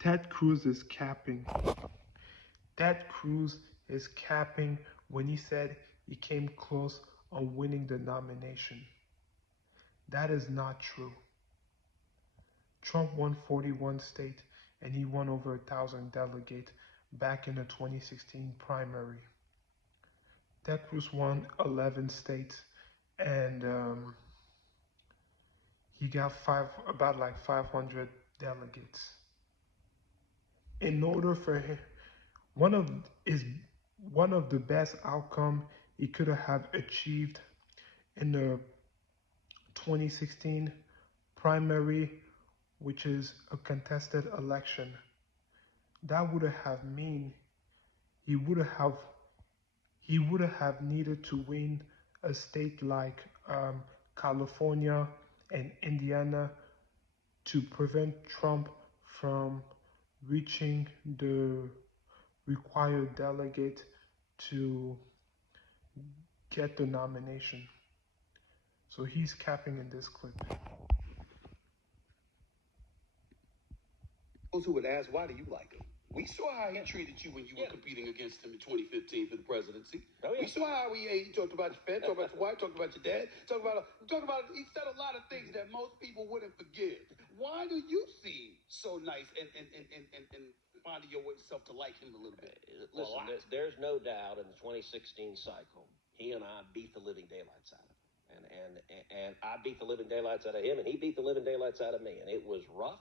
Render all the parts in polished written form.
Ted Cruz is capping. Ted Cruz is capping when he said he came close on winning the nomination. That is not true. Trump won 41 states and he won over 1,000 delegates back in the 2016 primary. Ted Cruz won 11 states and he got about like 500 delegates. In order for him, one of the best outcome he could have achieved in the 2016 primary, which is a contested election. That would have mean he would have needed to win a state like California and Indiana to prevent Trump from reaching the required delegate to get the nomination. So he's capping in this clip. Those who would ask, why do you like him? We saw how he treated you when you were competing against him in 2015 for the presidency. Oh, yeah. We saw how he talked about your family, talked about your wife, talked about your dad, he said a lot of things that most people wouldn't forgive. Why do you seem so nice and finding yourself to like him a little bit? Listen, there's no doubt in the 2016 cycle, he and I beat the living daylights out of him. And I beat the living daylights out of him, and he beat the living daylights out of me. And it was rough.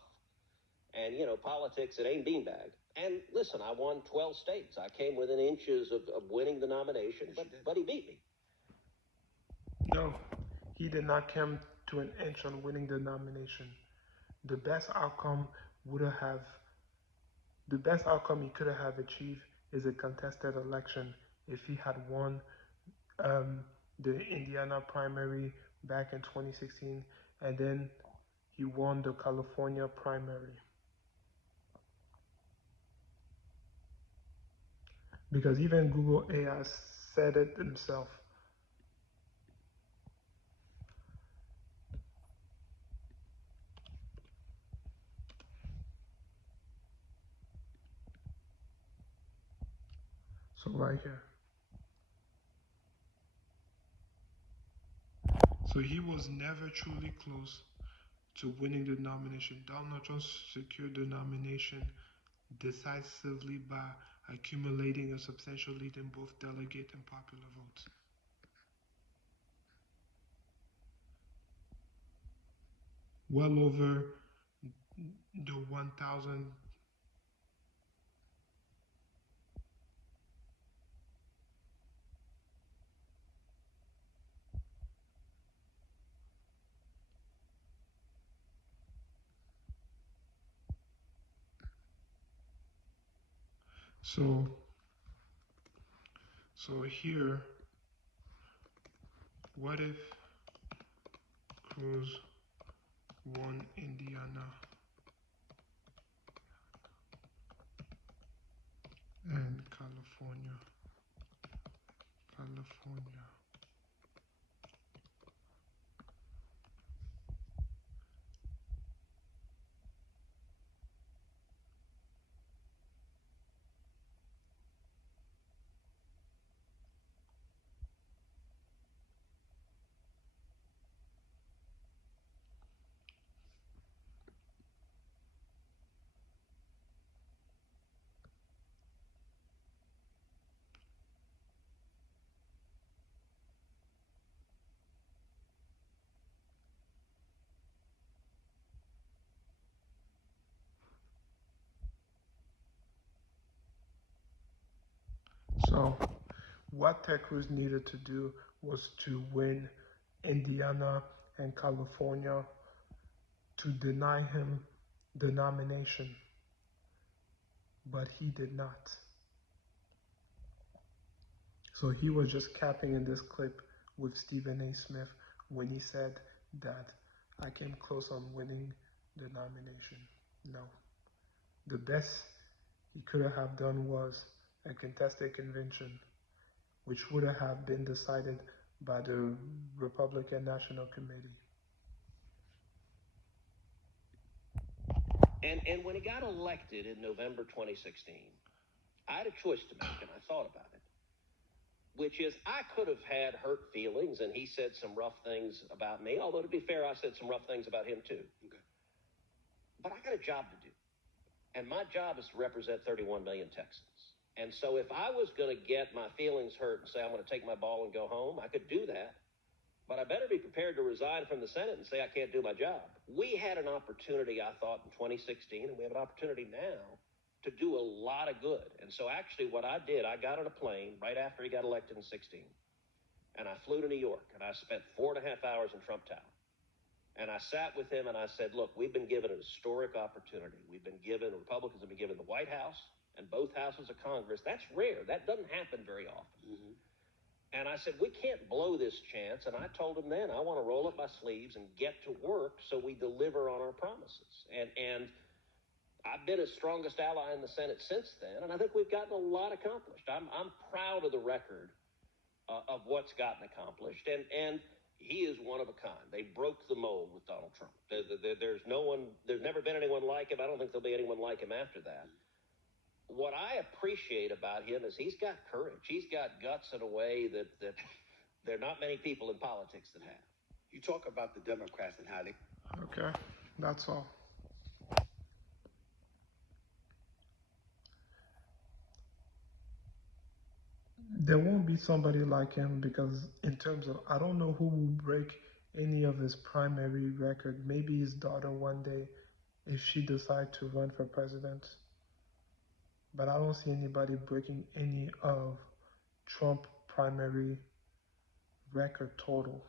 And, politics, it ain't beanbag. And listen, I won 12 states. I came within inches of winning the nomination, but he beat me. No, he did not come to an inch on winning the nomination. The best outcome he could have achieved is a contested election if he had won the Indiana primary back in 2016, and then he won the California primary. Because even Google AI said it himself. So right here. So he was never truly close to winning the nomination. Donald Trump secured the nomination decisively by accumulating a substantial lead in both delegate and popular votes. Well over the 1,000. So here, what if Cruz won Indiana and California? So what Ted Cruz needed to do was to win Indiana and California to deny him the nomination, but he did not. So he was just capping in this clip with Stephen A. Smith when he said that I came close on winning the nomination. No. The best he could have done was a contested convention, which would have been decided by the Republican National Committee. And when he got elected in November 2016, I had a choice to make, and I thought about it, which is I could have had hurt feelings, and he said some rough things about me, although to be fair, I said some rough things about him too. Okay. But I got a job to do, and my job is to represent 31 million Texans. And so if I was going to get my feelings hurt and say I'm going to take my ball and go home, I could do that. But I better be prepared to resign from the Senate and say I can't do my job. We had an opportunity, I thought, in 2016, and we have an opportunity now to do a lot of good. And so actually what I did, I got on a plane right after he got elected in 16, and I flew to New York, and I spent 4.5 hours in Trump Tower. And I sat with him, and I said, look, we've been given an historic opportunity. Republicans have been given the White House and both houses of Congress. That's rare. That doesn't happen very often. Mm-hmm. And I said, we can't blow this chance. And I told him then, I want to roll up my sleeves and get to work so we deliver on our promises. And I've been his strongest ally in the Senate since then, and I think we've gotten a lot accomplished. I'm proud of the record of what's gotten accomplished, and he is one of a kind. They broke the mold with Donald Trump. There's never been anyone like him. I don't think there'll be anyone like him after that. What I appreciate about him is he's got courage. He's got guts in a way that there are not many people in politics that have. You talk about the Democrats and how they... Okay, that's all. There won't be somebody like him because in terms of, I don't know who will break any of his primary record. Maybe his daughter one day if she decides to run for president. But I don't see anybody breaking any of Trump primary record totals.